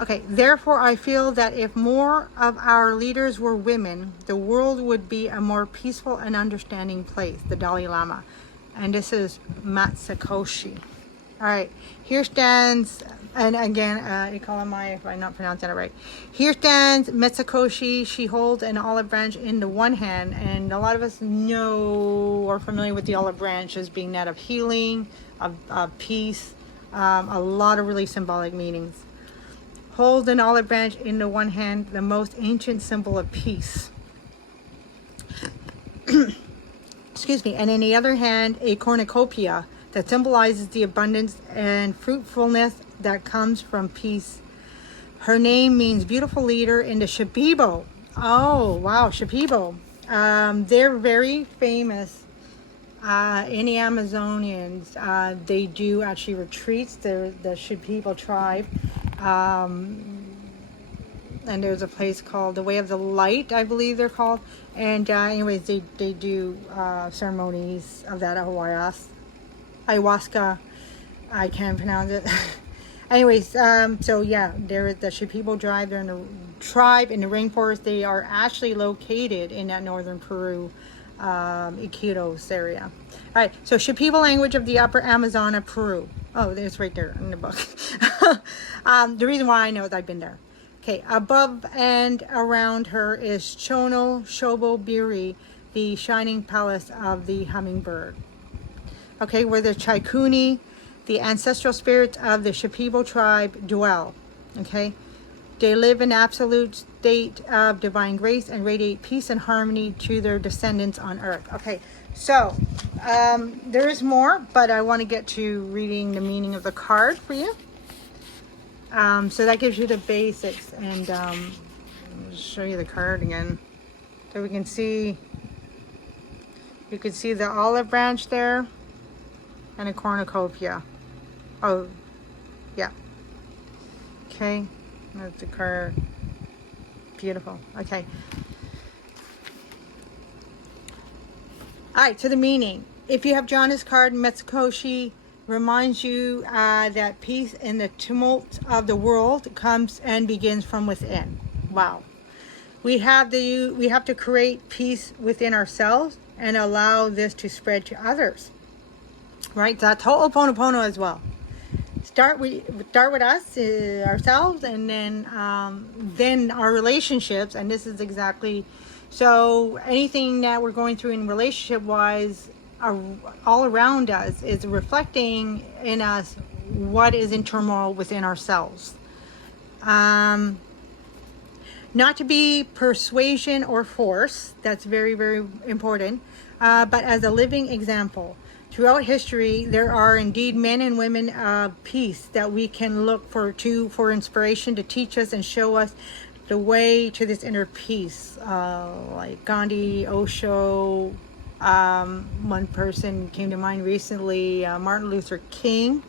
okay. Therefore, I feel that if more of our leaders were women, the world would be a more peaceful and understanding place. The Dalai Lama. And this is Matsukoshi. All right. Here stands, and again, Aloha Mai, if I'm not pronouncing it right. Here stands Matsukoshi. She holds an olive branch in the one hand, and a lot of us know or familiar with the olive branch as being that of healing, of peace, a lot of really symbolic meanings. Hold an olive branch in the one hand, the most ancient symbol of peace. Excuse me. And in the other hand, a cornucopia that symbolizes the abundance and fruitfulness that comes from peace. Her name means beautiful leader in the Shipibo. Oh, wow, Shipibo. They're very famous in the Amazonians. They do actually retreats. They're the Shipibo tribe. And there's a place called the Way of the Light, I believe they're called. And anyways, they do ceremonies of that ayahuasca. I can't pronounce it. Anyways, so yeah, they're the Shipibo tribe. They're in the tribe in the rainforest. They are actually located in that northern Peru, Iquitos area. All right, so Shipibo language of the Upper Amazon of Peru. Oh, it's right there in the book. The reason why I know is I've been there. Okay, above and around her is Chono Shobobiri, the shining palace of the hummingbird. Okay, where the Chaikuni, the ancestral spirits of the Shipibo tribe, dwell. Okay, they live in absolute state of divine grace and radiate peace and harmony to their descendants on earth. Okay, so there is more, but I want to get to reading the meaning of the card for you. So that gives you the basics, and I'll show you the card again, so we can see. You can see the olive branch there, and a cornucopia. Oh, yeah. Okay, that's the card. Beautiful. Okay. All right. So the meaning. If you have drawn this card, Matsukoshi reminds you that peace in the tumult of the world comes and begins from within. Wow. we have to create peace within ourselves and allow this to spread to others. Right? That's Ho'oponopono as well. Start with us, ourselves, and then our relationships. And this is exactly, so anything that we're going through in relationship wise, all around us is reflecting in us what is in turmoil within ourselves. Not to be persuasion or force, that's very, very important, but as a living example. Throughout history, there are indeed men and women of peace that we can look for inspiration to teach us and show us the way to this inner peace. Like Gandhi, Osho, one person came to mind recently, Martin Luther King.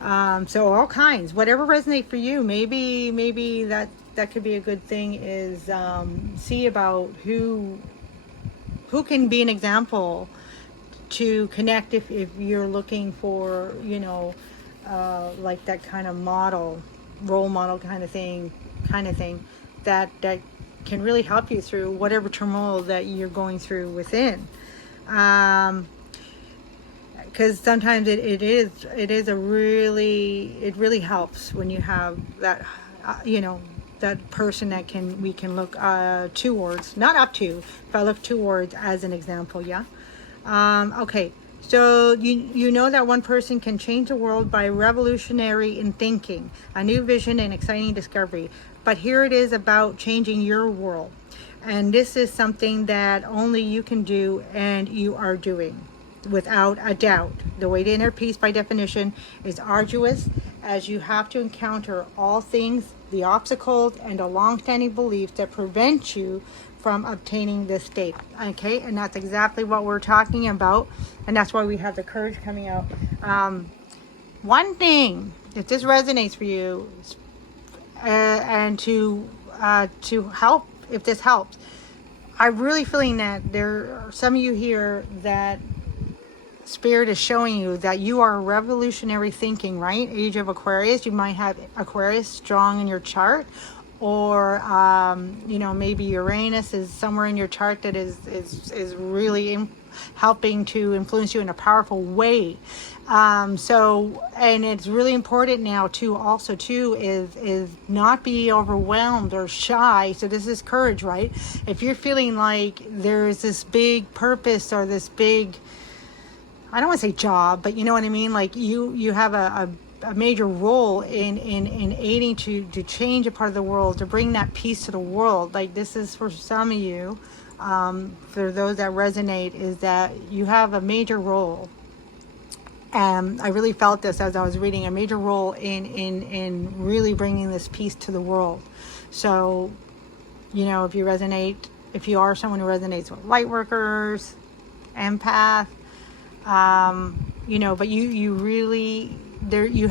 So all kinds, whatever resonates for you. Maybe that could be a good thing, is see about who can be an example to connect if you're looking for, like that kind of role model kind of thing that can really help you through whatever turmoil that you're going through within. Because sometimes it really helps when you have that, that person that we can look towards, not up to, but look towards as an example. Yeah. Okay, so you know that one person can change the world by revolutionary in thinking, a new vision and exciting discovery. But here it is about changing your world. And this is something that only you can do, and you are doing, without a doubt. The way to inner peace, by definition, is arduous, as you have to encounter all things, the obstacles, and the long-standing beliefs that prevent you from obtaining this state. Okay, and that's exactly what we're talking about, and that's why we have the courage coming out. One thing, if this resonates for you, and to help, if this helps, I'm really feeling that there are some of you here that Spirit is showing you that you are revolutionary thinking, right? Age of Aquarius, you might have Aquarius strong in your chart, or maybe Uranus is somewhere in your chart that is really helping to influence you in a powerful way. And it's really important now is not be overwhelmed or shy. So this is courage, right? If you're feeling like there's this big purpose or this big, I don't want to say job, but you know what I mean? Like you have a major role in aiding to change a part of the world, to bring that peace to the world. Like this is for some of you, for those that resonate, is that you have a major role. I really felt this as I was reading, a major role in really bringing this peace to the world. So, if you are someone who resonates with light workers, empath, but you really, you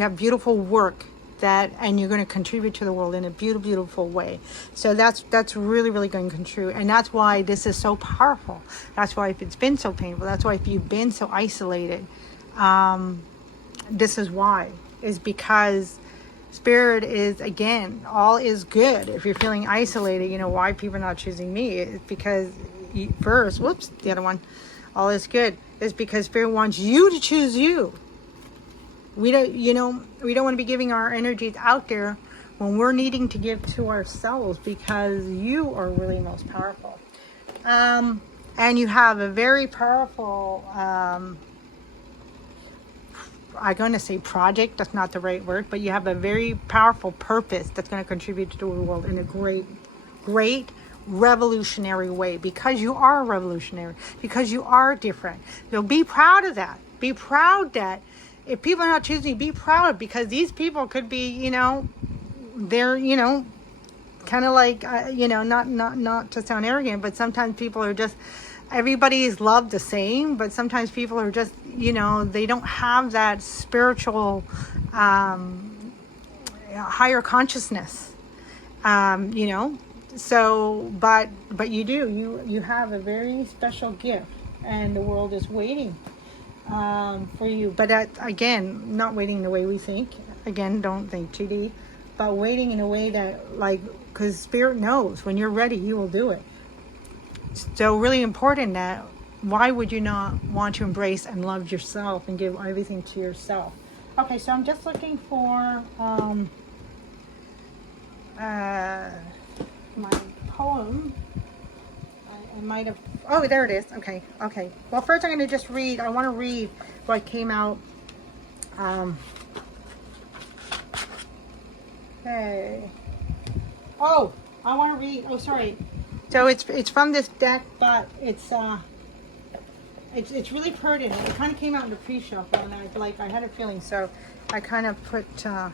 have beautiful work and you're going to contribute to the world in a beautiful way. So that's really, really going to come true. And that's why this is so powerful. That's why if it's been so painful, that's why if you've been so isolated, this is why, is because Spirit is, again, all is good. If you're feeling isolated, why people are not choosing me, it's because the other one, all is good, is because Spirit wants you to choose you. We don't want to be giving our energies out there when we're needing to give to ourselves, because you are really most powerful. And you have a very powerful, I'm going to say project, that's not the right word, but you have a very powerful purpose that's going to contribute to the world in a great revolutionary way, because you are revolutionary, because you are different. So be proud of that. Be proud that if people are not choosing you, be proud, because these people could be, they're, kind of like, not to sound arrogant, but sometimes people are just, everybody is loved the same, but sometimes people are just, they don't have that spiritual, higher consciousness, so, but you do, you have a very special gift, and the world is waiting for you. But again, not waiting the way we think. Again, don't think 2D. but waiting in a way that, like, because Spirit knows when you're ready, you will do it. So really important that why would you not want to embrace and love yourself and give everything to yourself? Okay, so I'm just looking for my poem. I might have, oh, there it is. Okay. Well, first I'm going to just read, I want to read what came out. Okay. Oh, I want to read, oh, sorry. So it's from this deck, but it's really pertinent. It kind of came out in the pre-shuffle, and I had a feeling, so I kind of put, I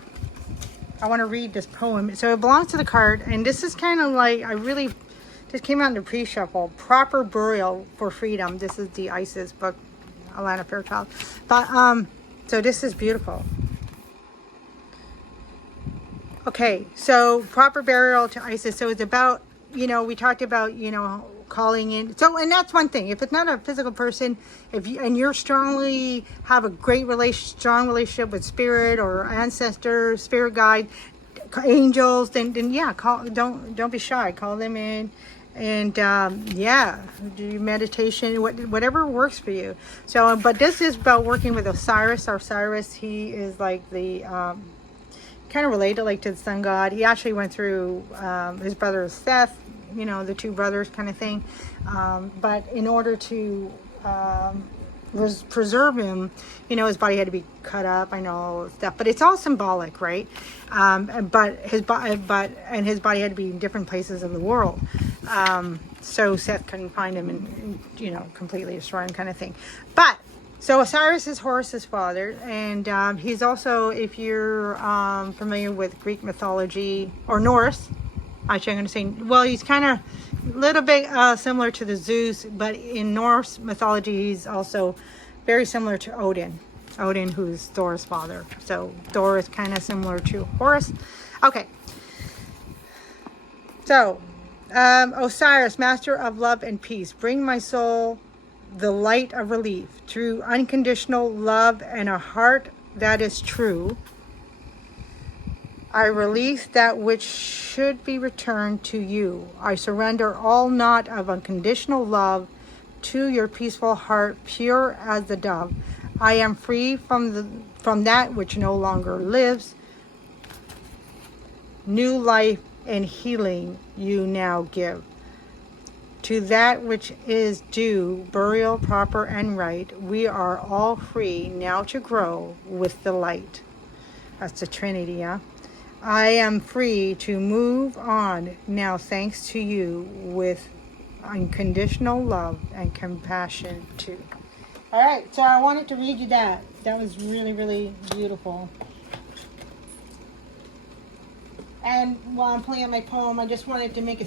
want to read this poem. So it belongs to the card, and this is kind of like, this came out in the pre-shuffle. Proper Burial for Freedom. This is the Isis book, Alana Fairchild. But, so this is beautiful. Okay, so proper burial to Isis. So it's about, we talked about, calling in. So, and that's one thing. If it's not a physical person, and you're strongly have a strong relationship with spirit or ancestor, spirit guide, angels, then yeah, don't be shy. Call them in, and yeah, do meditation, whatever works for you. So, but this is about working with Osiris. Osiris, he is like the kind of related like to the sun god. He actually went through his brother Seth, the two brothers kind of thing. But in order to preserve him, his body had to be cut up. I know stuff, but it's all symbolic, right? But his body had to be in different places in the world. So Seth couldn't find him and completely destroy him, kind of thing. But so Osiris is Horus's father, and he's also, if you're familiar with Greek mythology or Norse, actually I'm going to say, well, he's kind of a little bit similar to the Zeus, but in Norse mythology, he's also very similar to Odin. Odin, who's Thor's father. So Thor is kind of similar to Horus. Okay. So, Osiris, master of love and peace, bring my soul the light of relief through unconditional love and a heart that is true. I release that which should be returned to you. I surrender all knot of unconditional love to your peaceful heart, pure as the dove. I am free from that which no longer lives. New life and healing you now give. To that which is due, burial proper and right, we are all free now to grow with the light. That's the Trinity, yeah? I am free to move on now thanks to you with unconditional love and compassion too. All right, so I wanted to read you that. That was really, really beautiful. And while I'm playing my poem, I just wanted to make a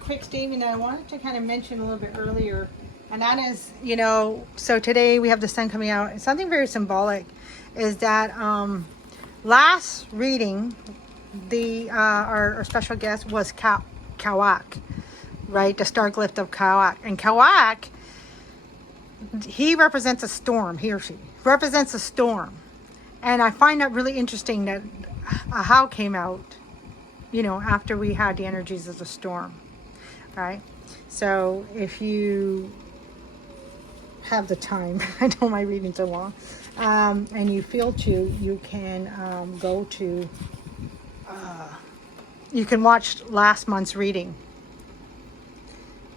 quick statement that I wanted to kind of mention a little bit earlier. And that is, so today we have the sun coming out. And something very symbolic is that last reading, our special guest was Kawak, right? The star glyph of Kawak. And Kawak, he represents a storm, he or she represents a storm. And I find that really interesting that Ahau came out, after we had the energies of the storm, right? So if you have the time, I know my readings are long, and you feel to, you can go to, you can watch last month's reading.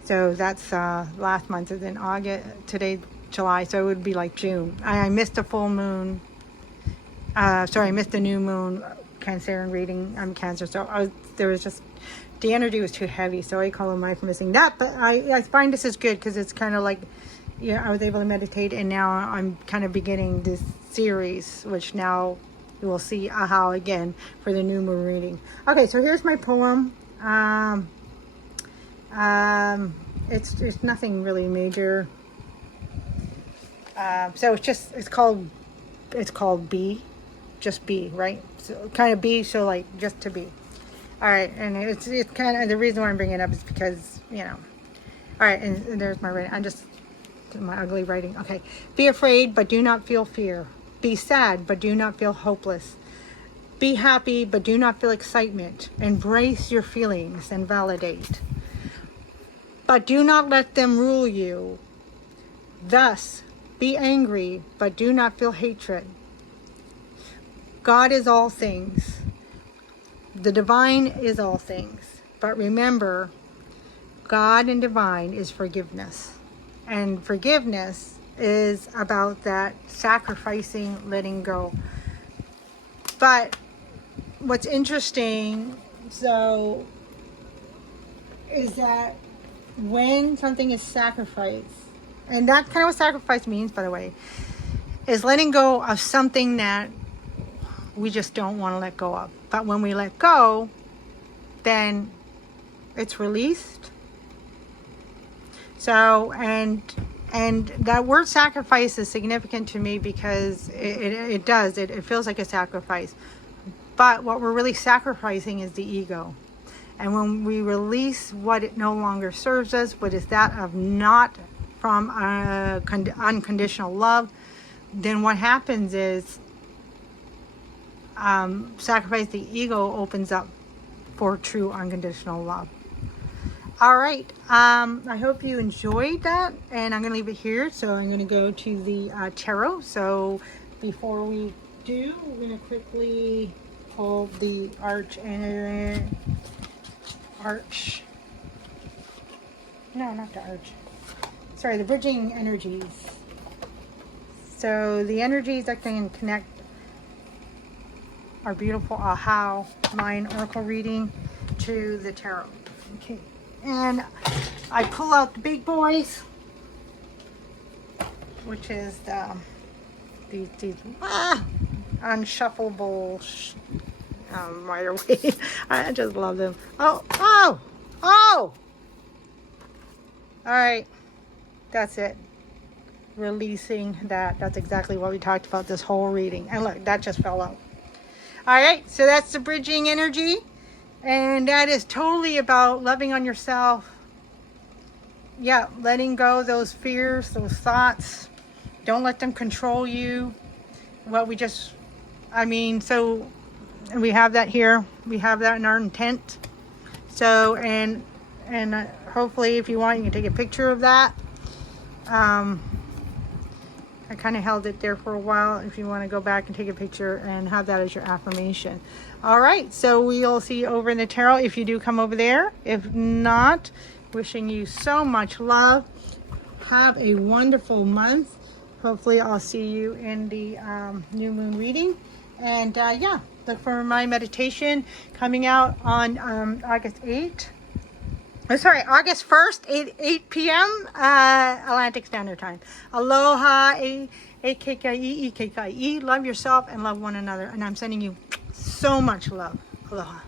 So that's last month, and then August, today, July, so it would be like June. I missed the full moon, I missed the new moon, Cancerian reading. I'm Cancer, so there was just, the energy was too heavy, so I call my for missing that. But I find this is good because it's kind of like, I was able to meditate, and now I'm kind of beginning this series, which now you will see Ahau again for the new moon reading. Okay, so here's my poem. It's nothing really major. So it's called Be. Just be, right? So kind of be, so like just to be. All right, and it's kind of, the reason why I'm bringing it up is because, all right, and there's my writing. I'm just my ugly writing. Okay. Be afraid, but do not feel fear. Be sad, but do not feel hopeless. Be happy, but do not feel excitement. Embrace your feelings and validate. But do not let them rule you. Thus, be angry, but do not feel hatred. God is all things. The divine is all things. But remember, God and divine is forgiveness. And forgiveness is about that sacrificing, letting go. But what's interesting, so, is that when something is sacrificed, and that's kind of what sacrifice means, by the way, is letting go of something that we just don't want to let go of. But when we let go, then it's released. So, and that word sacrifice is significant to me because it feels like a sacrifice. But what we're really sacrificing is the ego. And when we release what it no longer serves us, what is that of not from unconditional love, then what happens is sacrifice the ego opens up for true unconditional love. All right, I hope you enjoyed that, and I'm going to leave it here. So I'm going to go to the tarot. So before we do, we're going to quickly pull the arch. No, not the arch. Sorry, the bridging energies. So the energies that can connect our beautiful Ahau Mayan Oracle reading to the tarot. Okay. And I pull out the big boys, which is these unshuffleable right away. I just love them. Oh! All right, that's it. Releasing that. That's exactly what we talked about this whole reading. And look, that just fell out. All right, so that's the bridging energy. And that is totally about loving on yourself. Yeah, letting go those fears, those thoughts. Don't let them control you. So we have that here. We have that in our intent. So, and hopefully if you want, you can take a picture of that. I kind of held it there for a while. If you want to go back and take a picture and have that as your affirmation. All right, so we'll see you over in the tarot if you do come over there. If not, wishing you so much love. Have a wonderful month. Hopefully I'll see you in the new moon reading. And yeah, look for my meditation coming out on August 1st, 8 p.m. Atlantic Standard Time. Aloha, A-K-K-E-E-K-K-E. Love yourself and love one another. And I'm sending you so much love. Aloha.